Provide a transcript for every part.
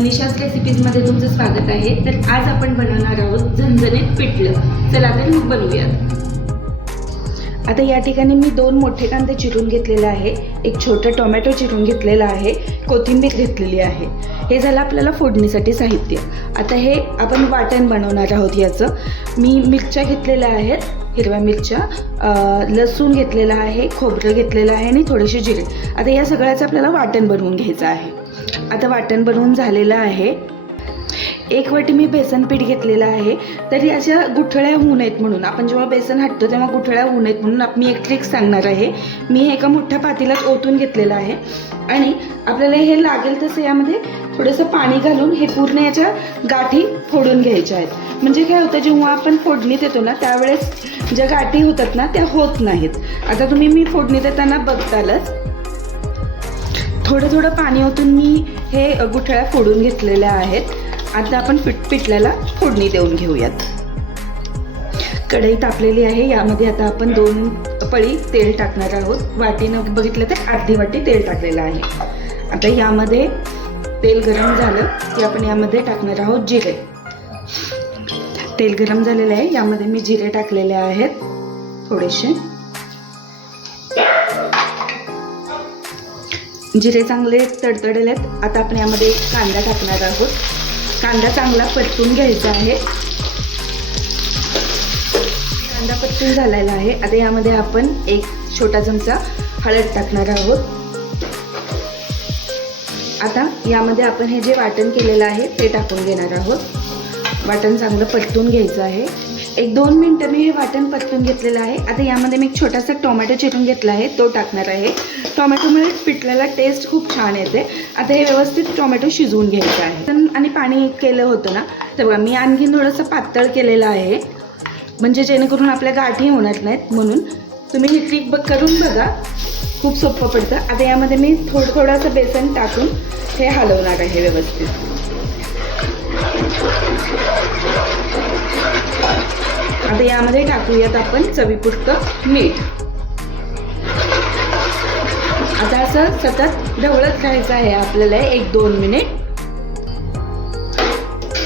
मनीषाज रेसिपीजमध्ये तुमचं स्वागत आहे। तर आज आपण बनवणार आहोत झणझणीत पिठलं। चला तर मग बनवूयात। आता या ठिकाणी मी 2 मोठे कांदे चिरून घेतलेले आहे, एक छोटा टोमॅटो चिरून घेतलेला आहे, कोथिंबीर घेतलेली आहे। हे झालं आपल्याला फोडणीसाठी साहित्य। आता हे आपण वाटण बनवणार आहोत। याचं मी मिरच्या घेतलेल्या आहेत, हिरव्या मिरच्या, लसूण घेतलेला आहे, खोबरं घेतलेलं आहे आणि थोडेसे जिरे। आता या सगळ्याचं आपल्याला वाटण बनवून घ्यायचं आहे। आता वाटण बनवून झालेलं आहे। 1 वाटी मी बेसन पीठ घेतलेलं आहे। तरी अशा गुठळ्या होऊ नयेत म्हणून, आपण जेव्हा बेसन हटतो तेव्हा गुठळ्या होऊ नयेत म्हणून मी एक ट्रिक सांगणार आहे। मी एका मोठ्या पातेल्यात ओतून घेतलेलं आहे आणि आपल्याला हे लागेल तसं यामध्ये थोडंसं पाणी घालून हे पूर्ण याच्या गाठी फोडून घ्यायच्या आहेत। म्हणजे काय होतं, जेव्हा आपण फोडणीत येतो ना त्यावेळेस ज्या गाठी होतात ना त्या होत नाहीत। आता तुम्ही मी फोडणीत येताना बघतालच थोडं थोडं पाणी ओतून मी हे गुठळ्या फोडून घेतलेल्या आहेत। आता आपण पिठल्याला फोडणी देऊन घेऊयात। कढई तापलेली आहे, यामध्ये आता आपण 2 पळी तेल टाकणार आहोत। वाटीनं बघितलं तर अर्धी वाटी तेल टाकलेलं आहे। आता यामध्ये तेल गरम झालं की आपण यामध्ये टाकणार आहोत जिरे। तेल गरम झालेलं आहे, यामध्ये मी जिरे टाकलेले आहेत थोडेसे। जिरे चांगले तडतडलेत। आता आपण यामध्ये एक कांदा टाकणार आहोत। कांदा चांगला परतून घ्यायचा आहे। कांदा परतून झालेला आहे। आता यामध्ये आपण 1 छोटा चमचा हळद टाकणार आहोत। आता यामध्ये आपण हे जे वाटण केलेलं आहे ते टाकून घेणार आहोत। वाटण चांगलं परतून घ्यायचं आहे। 1-2 मिनिटं मी हे वाटण परतून घेतलेलं आहे। आता यामध्ये मी एक छोटासा टोमॅटो चिरून घेतला आहे, तो टाकणार आहे। टोमॅटोमुळे पिठल्याला टेस्ट खूप छान येते। आता हे व्यवस्थित टोमॅटो शिजवून घ्यायचं आहे। आणि पाणी केलं होतं ना तेव्हा मी आणखी थोडंसं पातळ केलेलं आहे, म्हणजे जेणेकरून आपल्या गाठी होणार नाहीत म्हणून। तुम्ही ही ट्रिक करून बघा, खूप सोपं पडतं। आता यामध्ये मी थोडंसं बेसन टाकून हे हलवणार आहे व्यवस्थित। आता यामध्ये टाकूयात आपण चवीपुरतं मीठ। आता असं सतत ढवळत राहायचं आहे आपल्याला 1-2 मिनिट।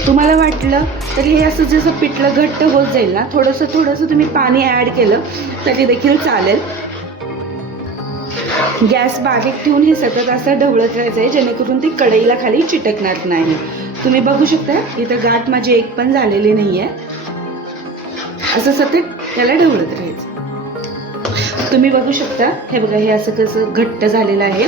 तुम्हाला वाटलं तर हे असं जसं पिठलं घट्ट होत जाईल ना, थोडंसं तुम्ही पाणी ॲड केलं तरी देखील चालेल। गॅस बारीक ठेवून हे सतत असं ढवळत राहायचं आहे, जेणेकरून ते कढईला खाली चिटकणार नाही। तुम्ही बघू शकता इथं गाठ माझी एक पण झालेली नाही आहे। असं सतत त्याला ढवळत राहायचं। तुम्ही बघू शकता, हे बघा हे असं कसं घट्ट झालेलं आहे।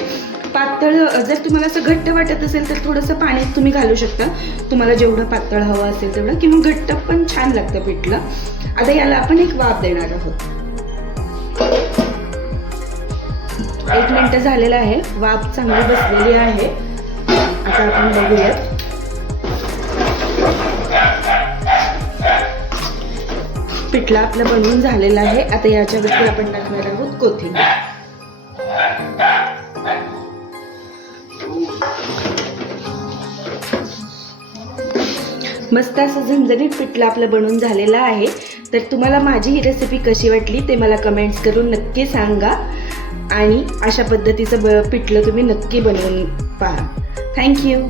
पातळ जर तुम्हाला असं घट्ट वाटत असेल तर थोडंसं पाणी तुम्ही घालू शकता, तुम्हाला जेवढं पातळ हवं असेल तेवढं, किंवा घट्ट पण छान लागतं पिठलं। आता याला आपण एक वाफ देणार आहोत। 1 मिनिट झालेलं आहे, वाफ चांगली बसलेली आहे। आता आपण बघूयात। पिठलं आपलं बनवून झालेलं आहे। आता याच्यावरती आपण टाकणार आहोत कोथिंबीर। मस्त असं झणझणीत पिठलं आपलं बनवून झालेलं आहे। तर तुम्हाला माझी ही रेसिपी कशी वाटली ते मला कमेंट्स करून नक्की सांगा आणि अशा पद्धतीचं पिठलं तुम्ही नक्की बनवून पहा। थँक्यू।